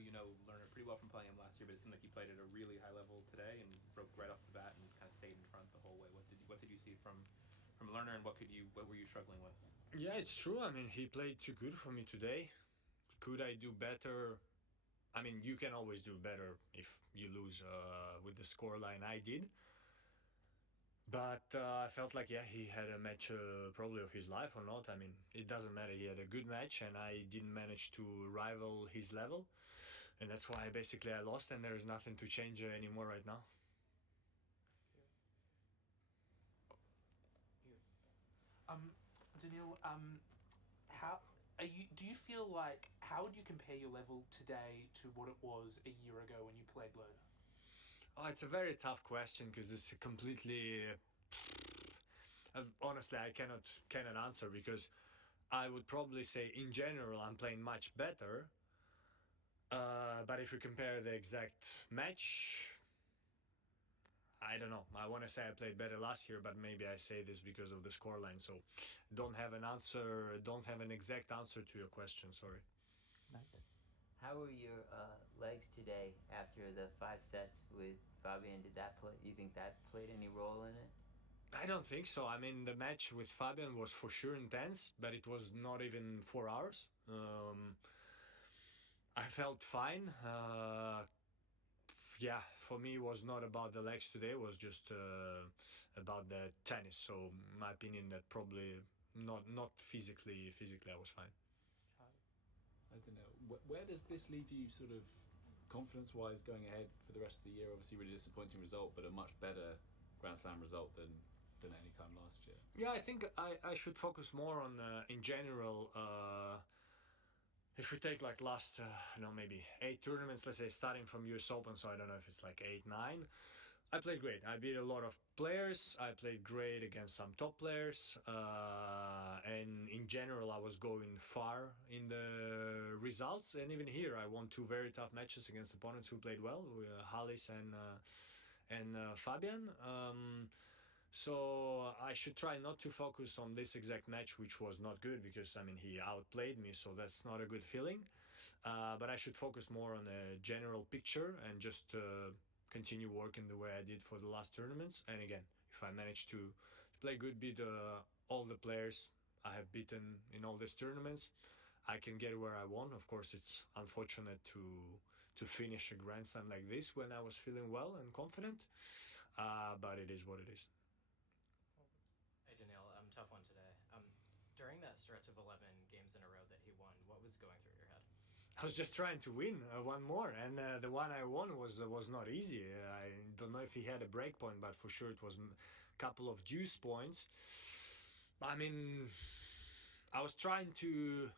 you know Lerner pretty well from playing him last year, but it seemed like he played at a really high level today and broke right off the bat and kind of stayed in front the whole way. What did you see from Lerner, and what were you struggling with? Yeah, it's true. I mean, he played too good for me today. Could I do better? I mean, you can always do better if you lose with the scoreline I did. But I felt like, yeah, he had a match probably of his life or not. I mean, it doesn't matter. He had a good match, and I didn't manage to rival his level. And that's why basically I lost, and there is nothing to change anymore right now. Daniil, how are you? Do you feel like how would you compare your level today to what it was a year ago when you played Lerner? Oh, it's a very tough question because it's a completely. Honestly, I cannot answer because I would probably say in general I'm playing much better. But if you compare the exact match, I don't know. I want to say I played better last year, but maybe I say this because of the scoreline. So don't have an answer, don't have an exact answer to your question. Sorry. Matt? How were your legs today after the 5 sets with Fabian? Did that play? You think that played any role in it? I don't think so. I mean, the match with Fabian was for sure intense, but it was not even 4 hours. I felt fine. Yeah, for me, it was not about the legs today. It was just about the tennis. So, in my opinion, that probably not physically. Physically, I was fine. I don't know. Where does this leave you, sort of confidence-wise, going ahead for the rest of the year? Obviously, really disappointing result, but a much better Grand Slam result than any time last year. Yeah, I think I should focus more on in general. If we take like last, maybe 8 tournaments, let's say starting from US Open, so I don't know if it's like 8, 9. I played great. I beat a lot of players. I played great against some top players. And in general, I was going far in the results. And even here, I won 2 very tough matches against opponents who played well, Halis and Fabian. So I should try not to focus on this exact match, which was not good because I mean he outplayed me, so that's not a good feeling. But I should focus more on the general picture and just continue working the way I did for the last tournaments. And again, if I manage to play good, beat all the players I have beaten in all these tournaments, I can get where I want. Of course, it's unfortunate to finish a Grand Slam like this when I was feeling well and confident, but it is what it is. Hey Daniil, tough one today. During that stretch of 11 games in a row that he won, what was going through your head? I was just trying to win one more, and the one I won was not easy. I don't know if he had a break point, but for sure it was a couple of deuce points. I mean, I was trying to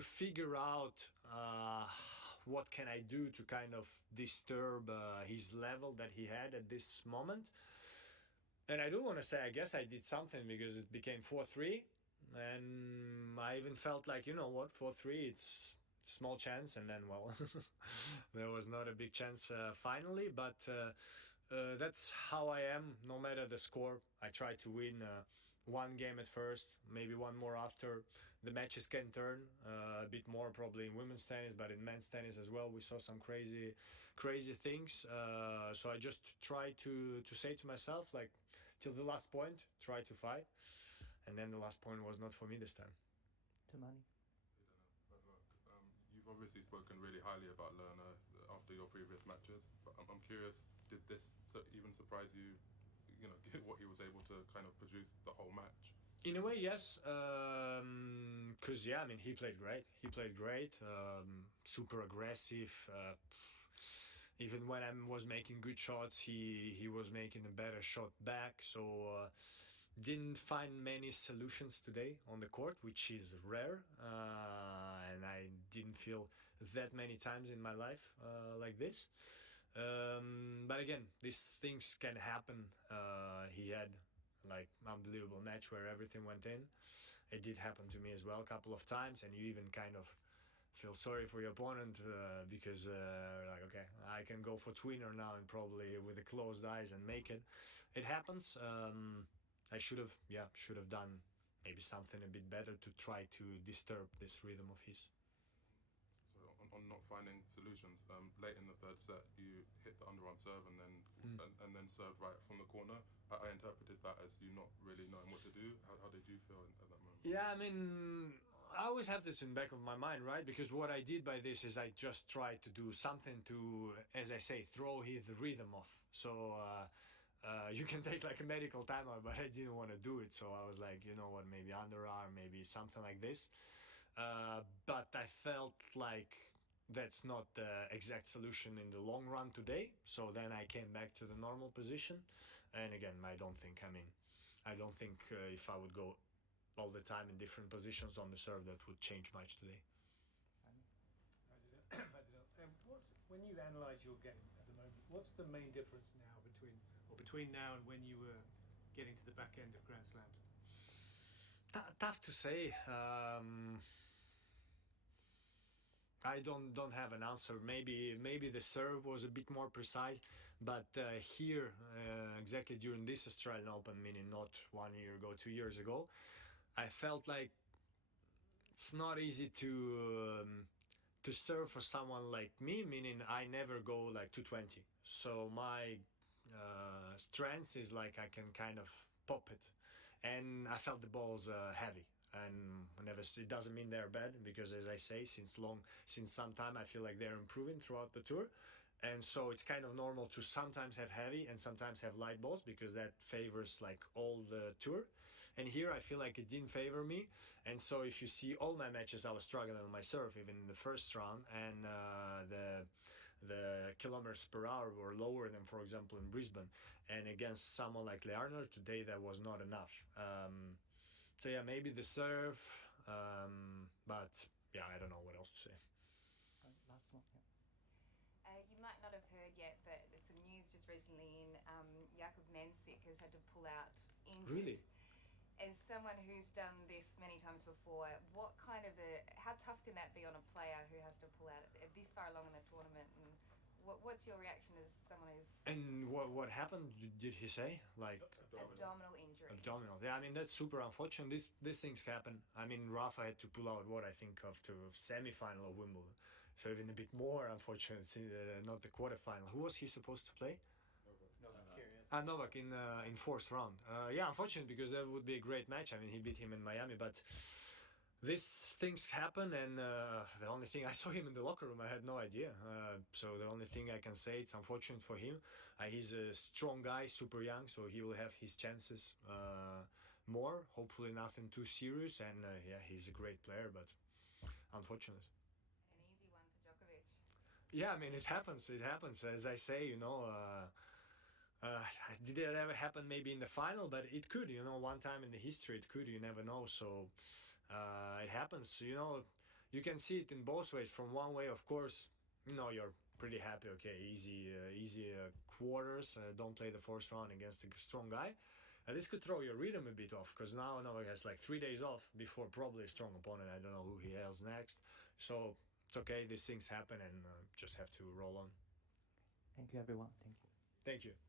figure out what can I do to kind of disturb his level that he had at this moment. And I do want to say, I guess I did something because it became 4-3. And I even felt like, you know what, 4-3, it's small chance. And then, well, there was not a big chance finally. But that's how I am, no matter the score. I try to win one game at first, maybe one more after. The matches can turn a bit more probably in women's tennis, but in men's tennis as well, we saw some crazy things. So I just try to say to myself, like, till the last point, try to fight. And then the last point was not for me this time. Tamani? You've obviously spoken really highly about Lerner after your previous matches, but I'm curious, did this even surprise you, what he was able to kind of produce the whole match? In a way, yes, because yeah, I mean, he played great. Super aggressive. Even when I was making good shots, he was making a better shot back. So didn't find many solutions today on the court, which is rare, and I didn't feel that many times in my life like this. But again, these things can happen. He had like unbelievable match where everything went in. It did happen to me as well a couple of times, and you even kind of feel sorry for your opponent because like, okay, I can go for tweener now and probably with the closed eyes and make it. It happens. I should have done maybe something a bit better to try to disturb this rhythm of his. So on not finding solutions. Late in the third set, you hit the underarm serve and then served right from the corner. I interpreted that as you not really knowing what to do. How did you feel at that moment? Yeah, I mean, I always have this in the back of my mind, right? Because what I did by this is I just tried to do something to, as I say, throw his rhythm off. So you can take like a medical timeout, but I didn't want to do it. So I was like, you know what, maybe underarm, maybe something like this. But I felt like that's not the exact solution in the long run today. So then I came back to the normal position. And again, I don't think if I would go all the time in different positions on the serve, that would change much today. When you analyse your game at the moment, what's the main difference now between now and when you were getting to the back end of Grand Slams? Tough to say. I don't have an answer. Maybe the serve was a bit more precise, but here exactly during this Australian Open, meaning not 1 year ago, 2 years ago, I felt like it's not easy to serve for someone like me, meaning I never go like 220. So my strength is like I can kind of pop it, and I felt the balls heavy. And whenever it doesn't mean they're bad, because as I say, since some time I feel like they're improving throughout the tour, and so it's kind of normal to sometimes have heavy and sometimes have light balls, because that favors like all the tour. And here I feel like it didn't favor me, and so if you see all my matches, I was struggling on my serve even in the first round, and the kilometers per hour were lower than, for example, in Brisbane. And against someone like Learner today, that was not enough. So yeah, maybe the serve, but yeah, I don't know what else to say. Last one. Yeah. You might not have heard yet, but there's some news just recently in Jakub Mensik has had to pull out injured. Really? As someone who's done this many times before, how tough can that be on a player who has to pull out at this far along in the tournament? And what's your reaction as someone who's... And what happened, did he say? Like abdominal injury. Abdominal. Yeah, I mean, that's super unfortunate. These things happen. I mean, Rafa had to pull out what I think of to semi-final of Wimbledon. So even a bit more unfortunate, not the quarterfinal. Who was he supposed to play? Novak in fourth round. Yeah, unfortunate, because that would be a great match. I mean, he beat him in Miami, but these things happen, and the only thing, I saw him in the locker room, I had no idea. So the only thing I can say, it's unfortunate for him. He's a strong guy, super young, so he will have his chances more. Hopefully nothing too serious, and yeah, he's a great player, but unfortunate. An easy one for Djokovic. Yeah, I mean, it happens. As I say, you know, did it ever happen maybe in the final? But it could, you know, one time in the history it could, you never know. So it happens, you know. You can see it in both ways. From one way, of course, you know, you're pretty happy, okay, easy quarters, don't play the fourth round against a strong guy. This could throw your rhythm a bit off, because now Novak has like 3 days off before probably a strong opponent. I don't know who he has next. So it's okay, these things happen, and just have to roll on. Thank you, everyone. Thank you. Thank you.